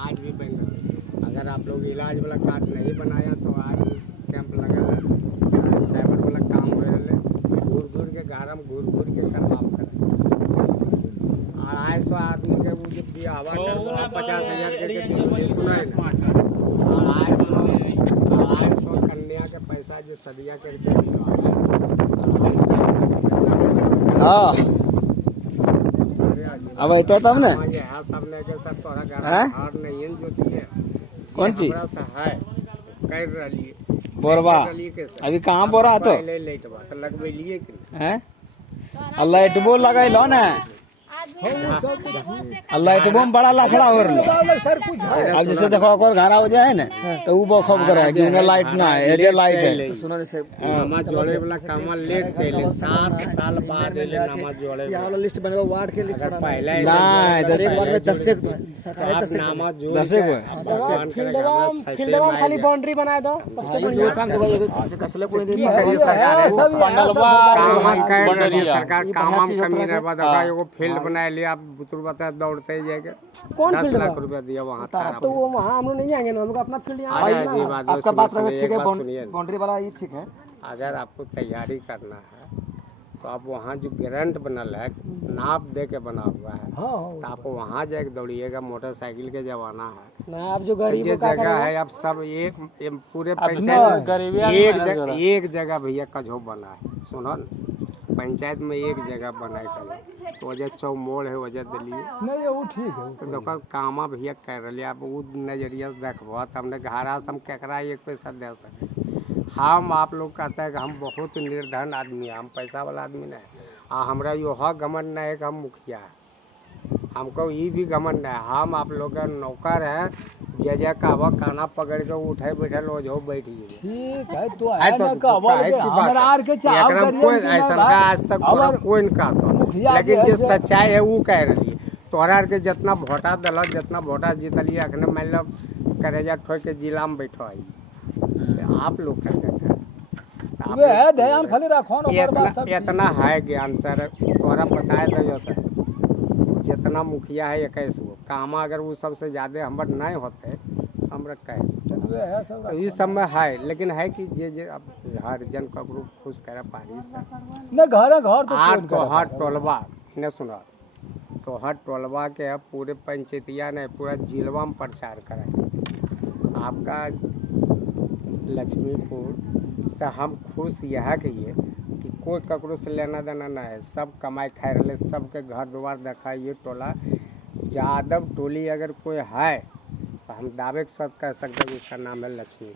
आज भी बन रहा है। अगर आप लोग इलाज वाला कार्ड नहीं बनाया तो आज कैंप लगा है, साइबर वाला काम हो रहा है, घूर के घर में घूर के करवाम कर 250 आदमी के वो जो भी हवा कर 50,000 के दिन सुना है ना, 250 कन्या के पैसा जो सदिया करके हाँ अब अतो तब ने सामने के सर तोरा घर हार नहीं है जो है कौन चीज है कर रही बोरबा अभी कहाँ बोरा तो लेटवा तो लगबे लिए कि हैं अल्लाह इटबो लगाइलो ना अल्लाह इटबो में बड़ा लफड़ा हो रहा अब जैसे देखो और घर हो जाए ना तो वो बखब करे कि उन्हें लाइट ना है ये लाइट है सुनो जैसे नामा जोड़े वाला काम लेट से ले 7 साल बाद ले नामा जोड़े ये वाला लिस्ट बनवा वार्ड के लिस्ट पहले ना इधर एक बार में 10 से सरकारी 10 नामा जोड़ 10 को फील्ड में खाली बाउंड्री बनाए दो सबसे ये काम तो कसले कोई की करिए सरकार काम कमी नहीं बता एगो फील्ड बना लिया आप बुतुर बता दौड़ते ही जाएगा कौन 10 लाख रुपया दिया वहाँ तो वो वहाँ हम लोग नहीं जाएंगे ना, हम लोग अपना फील्ड यहाँ आपका बात ठीक है बाउंड्री वाला ये ठीक है। अगर आपको तैयारी करना है तो आप वहाँ जो गारंट बनल है नाप दे के बना हुआ है तो आप वहाँ जाके दौड़िएगा। मोटरसाइकिल के जमाना है ना, आप जो गरीब ये जगह है आप सब एक पूरे पंचायत एक जगह भैया कझो बना है सुनो पंचायत में एक जगह बनाए कर तो वजह चौमोड़ है वजह दिल्ली नहीं वो ठीक है तो देखो कामा भैया कर रही आप वो नजरिया से देखबो तो हमने घरा से हम केकरा एक पैसा दे सके। हम आप लोग कहते हैं कि हम बहुत निर्धन आदमी है, हम पैसा वाला आदमी नहीं। हमरा यो घमंड नहीं है कि हम मुखिया है, हमको ये भी घमंड है हम आप लोग का नौकर है। जे कहवा काना पकड़ के उठे बैठे लो जो बैठिए ठीक है तो कोई ऐसा आज तक कोई नहीं कहता, लेकिन जो सच्चाई है वो कह रही है। तोहरा के जितना वोटा दिल जितना वोटा जीतलिए अखने मान लो करेजा ठोक के जिला में बैठो आई आप लोग ध्यान खाली रखो इतना है ज्ञान सर तोरा बताए तो सर जितना मुखिया है 21 गो कामा अगर वो सबसे ज्यादा हमार नहीं होते हमरा कह तो इस सब में है, लेकिन है कि जे अब हर जन का ग्रुप खुश करे पारी से घर तो हर टोलबा ने सुना तो हर टोलबा के पूरे पंचायतिया ने पूरा जिलवा में प्रचार कराए। आपका लक्ष्मीपुर से हम खुश यह कहिए कि कोई ककरो से लेना देना ना है, सब कमाई खाए रहे, सबके घर द्वार देखा। ये टोला यादव टोली अगर कोई है तो हम दावे के साथ कह सकते हैं कि उसका नाम है लक्ष्मी।